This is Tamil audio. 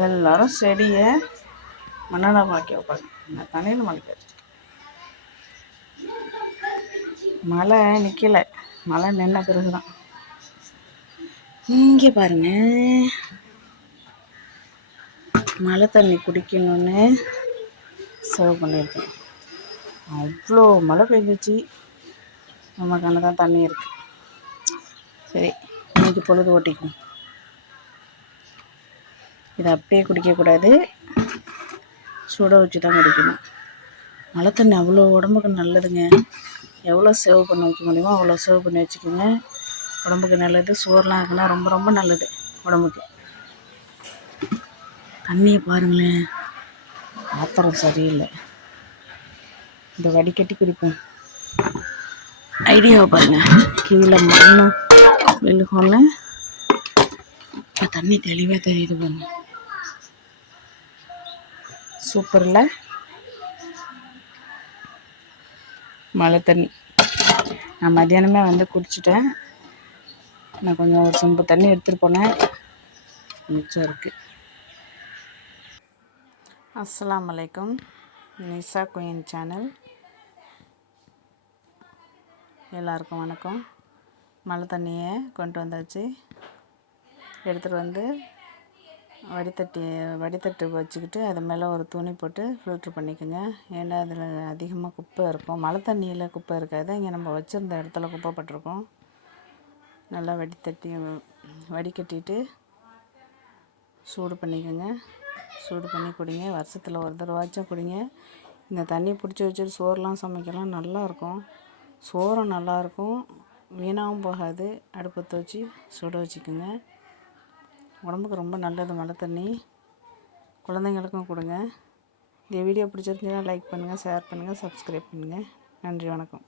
எல்லாரும் செடியை மண்ணெண்ணெய் மாக்கி வைப்பாங்க. இந்த தண்ணியில் மலைக்காது. மழை நிற்கலை. மழை நின்ன பிறகு தான். இங்கே பாருங்க, மழை தண்ணி குடிக்கணும்னு சேவ் பண்ணியிருக்கேன். அவ்வளோ மழை பெஞ்சிச்சு. நமக்கான தான் தண்ணி இருக்குது. சரி, இன்னைக்கு பொழுது ஓட்டிக்கும். இதை அப்படியே குடிக்கக்கூடாது, சுட வச்சு தான் குடிக்கணும். மழை தண்ணி அவ்வளோ உடம்புக்கு நல்லதுங்க. எவ்வளோ சேவ் பண்ணி வைக்க முடியுமோ அவ்வளோ சேவ் பண்ணி வச்சுக்கோங்க. உடம்புக்கு நல்லது. சோறுலாம் இருக்குன்னா ரொம்ப ரொம்ப நல்லது உடம்புக்கு. தண்ணியை பாருங்களேன், பாத்திரம் சரியில்லை. இந்த வடிகட்டி குடிப்போம். ஐடியாவை பாருங்க. கீழே மண்ணு விழுகோன்னு தண்ணி தெளிவாக தெரியுது பாருங்க. சூப்பரில் மழை தண்ணி. நான் மத்தியானமே வந்து குடிச்சிட்டேன். நான் கொஞ்சம் ஒரு சொம்பு தண்ணி எடுத்துகிட்டு போனேன், மிச்சம் இருக்குது. அஸ்ஸலாமு அலைக்கும். நிசா குயின் சேனல். எல்லாருக்கும் வணக்கம். மழை தண்ணியை கொண்டு வந்தாச்சு. எடுத்துகிட்டு வந்து வடித்தட்டு வச்சுக்கிட்டு அது மேலே ஒரு துணி போட்டு ஃபில்ட்ரு பண்ணிக்கோங்க. ஏன்னா அதில் அதிகமாக குப்பை இருக்கும். மழை தண்ணியில் குப்பை இருக்காது. இங்கே நம்ம வச்சுருந்த இடத்துல குப்பை பட்டிருக்கோம். நல்லா வடிகட்டிட்டு சூடு பண்ணிக்கோங்க. சூடு பண்ணி குடிங்க. வருஷத்தில் ஒரு தடவாச்சும் குடிங்க. இந்த தண்ணி பிடிச்சி வச்சுட்டு சோறுலாம் சமைக்கலாம், நல்லாயிருக்கும். சோறும் நல்லாயிருக்கும், வீணாகவும் போகாது. அடுப்பத்தை வச்சு சுட வச்சுக்கோங்க. உடம்புக்கு ரொம்ப நல்லது மழை தண்ணி. குழந்தைங்களுக்கும் கொடுங்க. இந்த வீடியோ பிடிச்சிருந்தீங்கன்னா லைக் பண்ணுங்கள், ஷேர் பண்ணுங்கள், சப்ஸ்கிரைப் பண்ணுங்கள். நன்றி, வணக்கம்.